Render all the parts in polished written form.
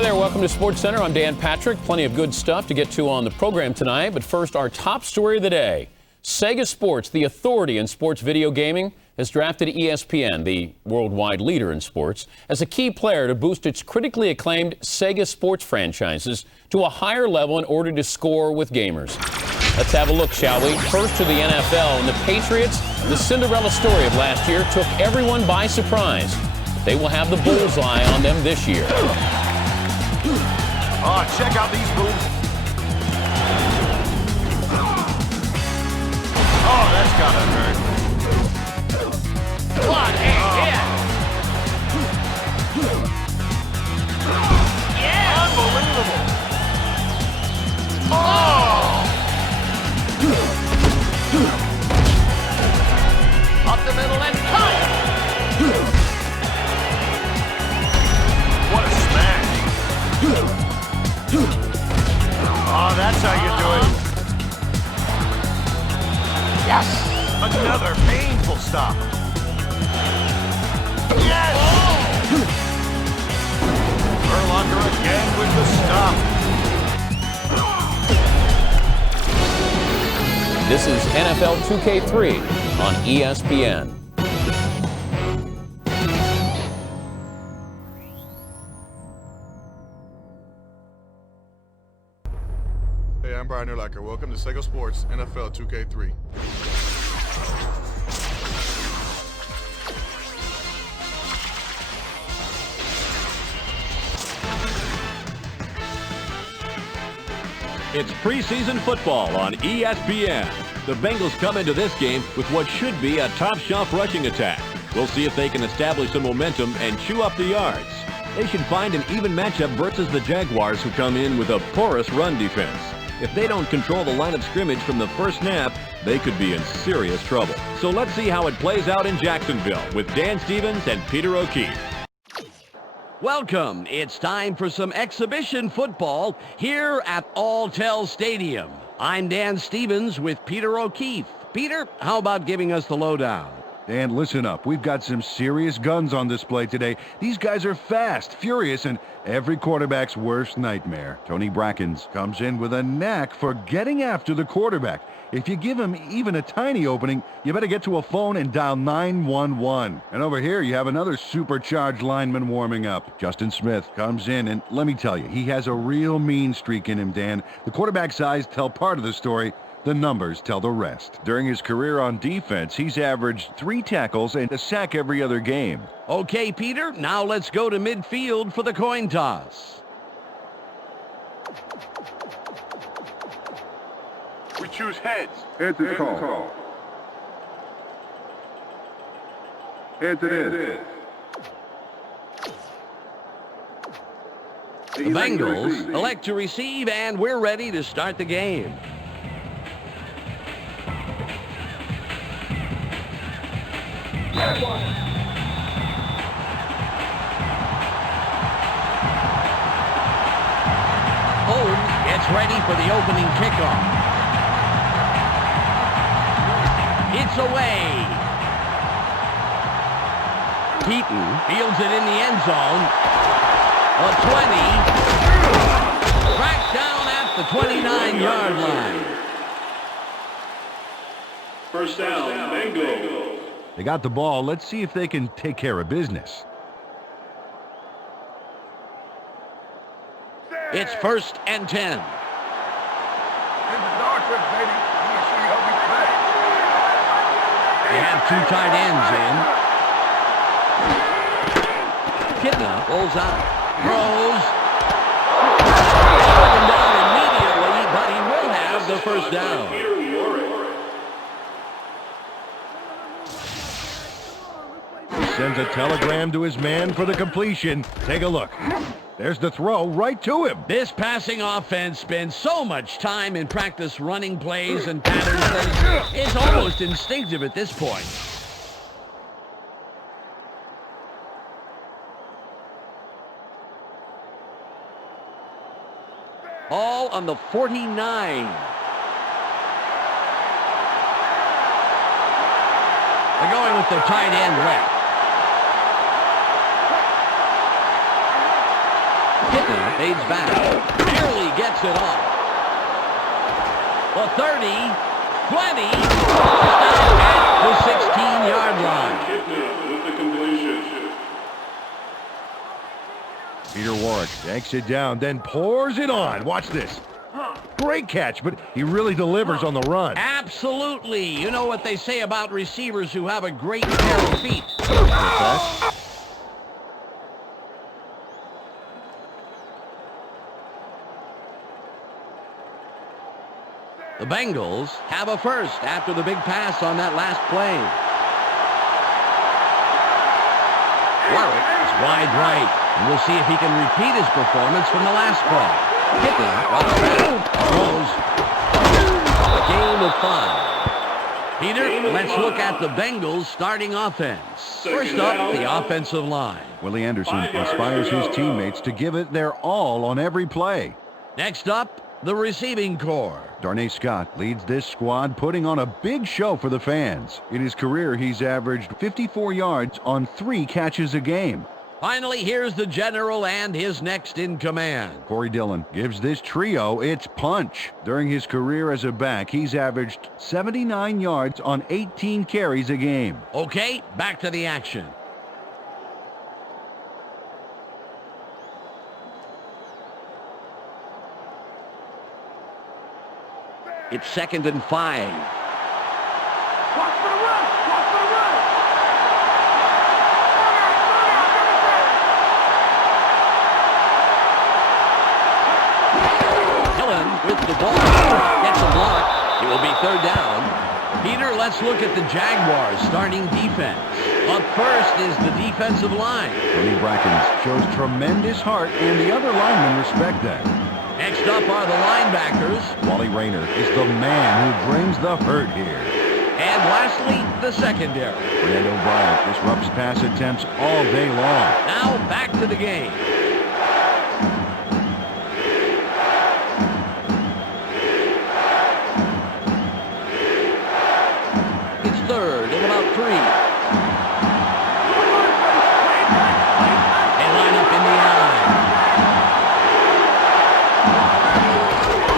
Hi there, welcome to Sports Center. I'm Dan Patrick. Plenty of good stuff to get to on the program tonight. But first, our top story of the day. Sega Sports, the authority in sports video gaming, has drafted ESPN, the worldwide leader in sports, as a key player to boost its critically acclaimed Sega Sports franchises to a higher level in order to score with gamers. Let's have a look, shall we? First to the NFL, and the Patriots, the Cinderella story of last year, took everyone by surprise. They will have the bullseye on them this year. Oh, check out these moves. Oh, that's gotta hurt. What a hit! Yes! Unbelievable! Oh! Up the middle and cut! What a smash! Oh, that's how you do it. Yes! Another painful stop. Yes! Urlacher again with the stop. This is NFL 2K3 on ESPN. Hey, I'm Brian Urlacher. Welcome to Sega Sports NFL 2K3. It's preseason football on ESPN. The Bengals come into this game with what should be a top-shelf rushing attack. We'll see if they can establish some momentum and chew up the yards. They should find an even matchup versus the Jaguars, who come in with a porous run defense. If they don't control the line of scrimmage from the first snap, they could be in serious trouble. So let's see how it plays out in Jacksonville with Dan Stevens and Peter O'Keefe. Welcome. It's time for some exhibition football here at Alltel Stadium. I'm Dan Stevens with Peter O'Keefe. Peter, how about giving us the lowdown? Dan, listen up. We've got some serious guns on display today. These guys are fast, furious, and every quarterback's worst nightmare. Tony Brackens comes in with a knack for getting after the quarterback. If you give him even a tiny opening, you better get to a phone and dial 911. And over here, you have another supercharged lineman warming up. Justin Smith comes in, and let me tell you, he has a real mean streak in him, Dan. The quarterback's eyes tell part of the story. The numbers tell the rest. During his career on defense, he's averaged 3 tackles and a sack every other game. Okay, Peter, now let's go to midfield for the coin toss. We choose heads. Heads is called. Heads it is. The Bengals elect to receive, and we're ready to start the game. Holmes gets ready for the opening kickoff. It's away. Keaton fields it in the end zone. A 20. Tracked down at the 29-yard line. First down, Bengals. They got the ball. Let's see if they can take care of business. It's 1st and 10. They have 2 tight ends in. Kidna rolls out. Throws. Taken down immediately, but he will have the first down. Sends a telegram to his man for the completion. Take a look. There's the throw right to him. This passing offense spends so much time in practice running plays and patterns that it's almost instinctive at this point. All on the 49. They're going with their tight end left. Kitna fades back. Barely gets it off. The 30, 20, at the 16-yard line. With the completion. Peter Warwick takes it down, then pours it on. Watch this. Great catch, but he really delivers on the run. Absolutely. You know what they say about receivers who have a great pair of feet. The Bengals have a first after the big pass on that last play. Warwick is wide right. And we'll see if he can repeat his performance from the last play. Kitna drops back. Throws. A gain of 5. Peter, let's look at the Bengals starting offense. First up, the offensive line. Willie Anderson inspires his teammates to give it their all on every play. Next up, the receiving corps. Darnay Scott leads this squad, putting on a big show for the fans. In his career, he's averaged 54 yards on 3 catches a game. Finally, here's the general and his next in command. Corey Dillon gives this trio its punch. During his career as a back, he's averaged 79 yards on 18 carries a game. Okay, back to the action. It's 2nd and 5. With the ball, gets a block. It will be 3rd down. Peter, let's look at the Jaguars starting defense. Up first is the defensive line. Tony Brackens shows tremendous heart, and the other linemen respect that. Next up are the linebackers. Wally Rayner is the man who brings the hurt here. And lastly, the secondary. Fernando Bryant disrupts pass attempts all day long. Now back to the game. Third and about 3. They line up in the eye.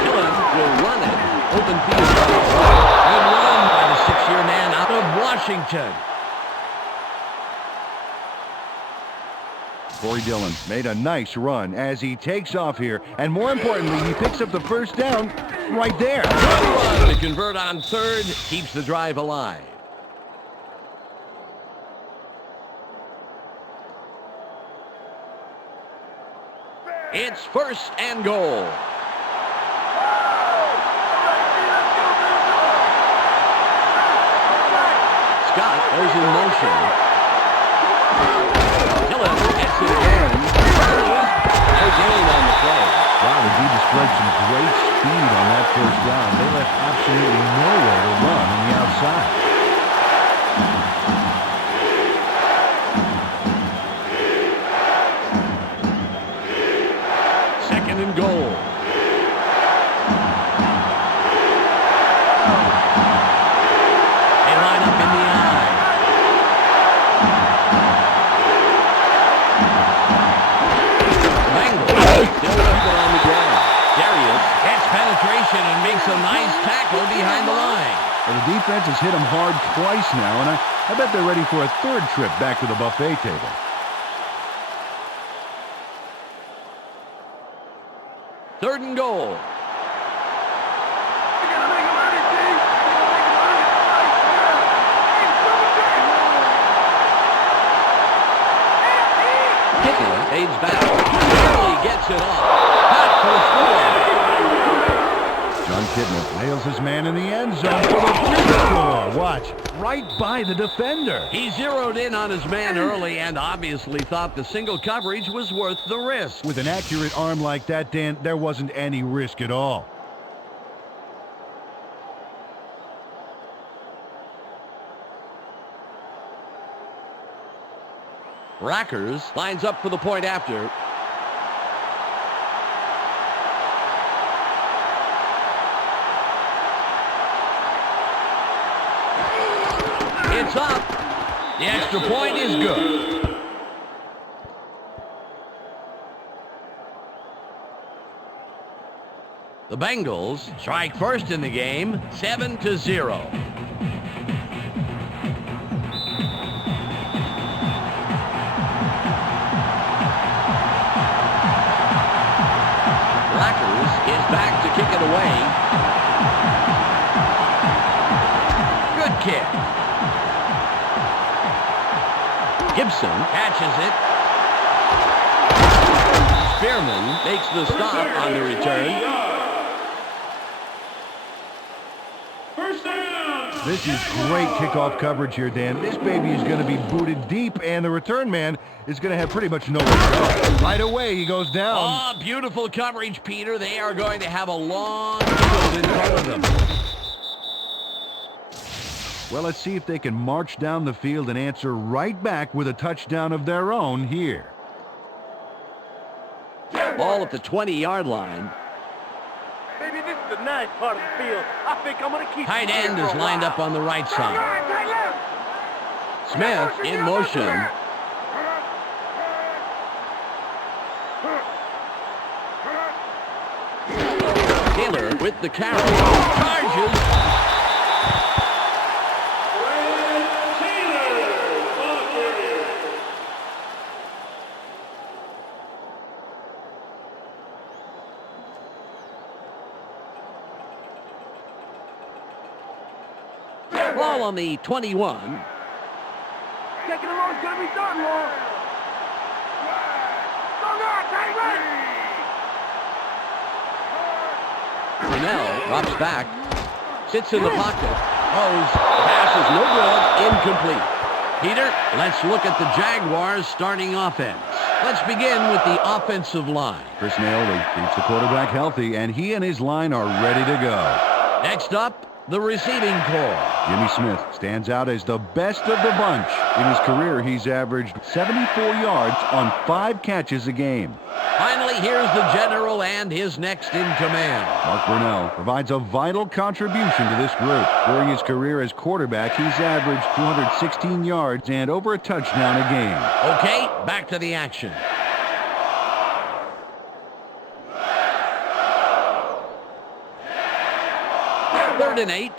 Dillon will run it. Open field. Good run by the 6-year man out of Washington. Corey Dillon made a nice run as he takes off here, and more importantly, he picks up the first down right there. Good run to convert on 3rd, keeps the drive alive. It's 1st and goal. Scott goes in motion. Dillon gets it again. No gain on the play. Wow, he displayed some great speed on that first down. They left absolutely nowhere to run on the outside. And goal. They line up in the eye. Bengals still people on the ground. Darius gets penetration and makes a nice tackle behind the line. Well, the defense has hit him hard twice now, and I bet they're ready for a 3rd trip back to the buffet table. 3rd and goal. Kitna fades back. Barely gets it off. Cut for score. John Kitna nails his man in the end zone for the big score. Watch, right by the defender. He zeroed in on his man early and obviously thought the single coverage was worth the risk. With an accurate arm like that, Dan, there wasn't any risk at all. Rackers lines up for the point after. It's up. The extra point is good. The Bengals strike first in the game, 7-0. Is back to kick it away. Good kick. Gibson catches it. Spearman makes the stop on the return. First down. This is great kickoff coverage here, Dan. This baby is going to be booted deep, and the return man is going to have pretty much nowhere to go. Right away, he goes down. Oh, beautiful coverage, Peter. They are going to have a long field in front of them. Well, let's see if they can march down the field and answer right back with a touchdown of their own here. Ball at the 20-yard line. Maybe this is a nice part of the field. I think I'm going to keep... Tight end is lined up on the right side. Smith in motion. Taylor with the carry. Charges. Ball on the 21. Taking a long time, he's done, Long. Brunell drops back, sits in the pocket, throws, pass is no good, incomplete. Peter, let's look at the Jaguars' starting offense. Let's begin with the offensive line. Chris Naoli keeps the quarterback healthy, and he and his line are ready to go. Next up, the receiving corps. Jimmy Smith stands out as the best of the bunch. In his career, he's averaged 74 yards on 5 catches a game. Finally, here's the general and his next in command. Mark Brunell provides a vital contribution to this group. During his career as quarterback, he's averaged 216 yards and over a touchdown a game. Okay, back to the action. Third and 8. Eyes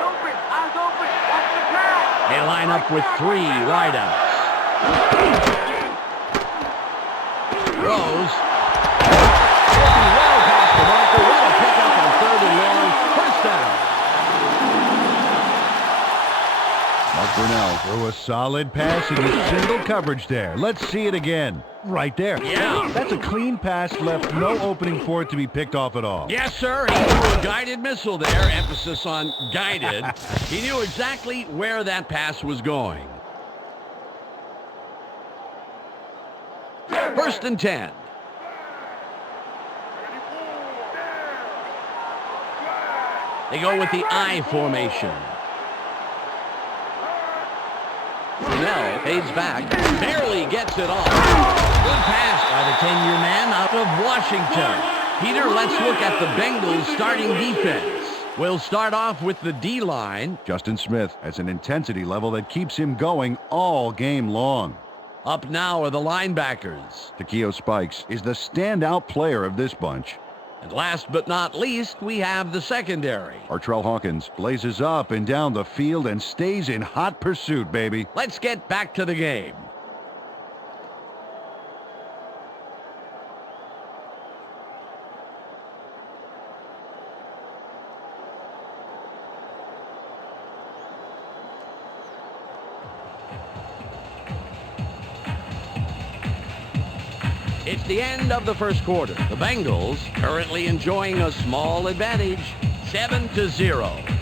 open, watch the pass. They line up with 3 wideouts. Throws. Working well past the marker. What a pickup on 3rd and long. First down. Mark Brunell threw a solid pass into single coverage there. Let's see it again. Right there. Yeah. That's a clean pass, left no opening for it to be picked off at all. Yes, sir. He threw a guided missile there. Emphasis on guided. He knew exactly where that pass was going. First and 10. They go with the I formation. Brunell fades back, barely gets it off. Good pass by the 10-year man out of Washington. Peter, let's look at the Bengals starting defense. We'll start off with the D-line. Justin Smith has an intensity level that keeps him going all game long. Up now are the linebackers. Takeo Spikes is the standout player of this bunch. And last but not least, we have the secondary. Artrell Hawkins blazes up and down the field and stays in hot pursuit, baby. Let's get back to the game. It's the end of the first quarter. The Bengals currently enjoying a small advantage, 7-0.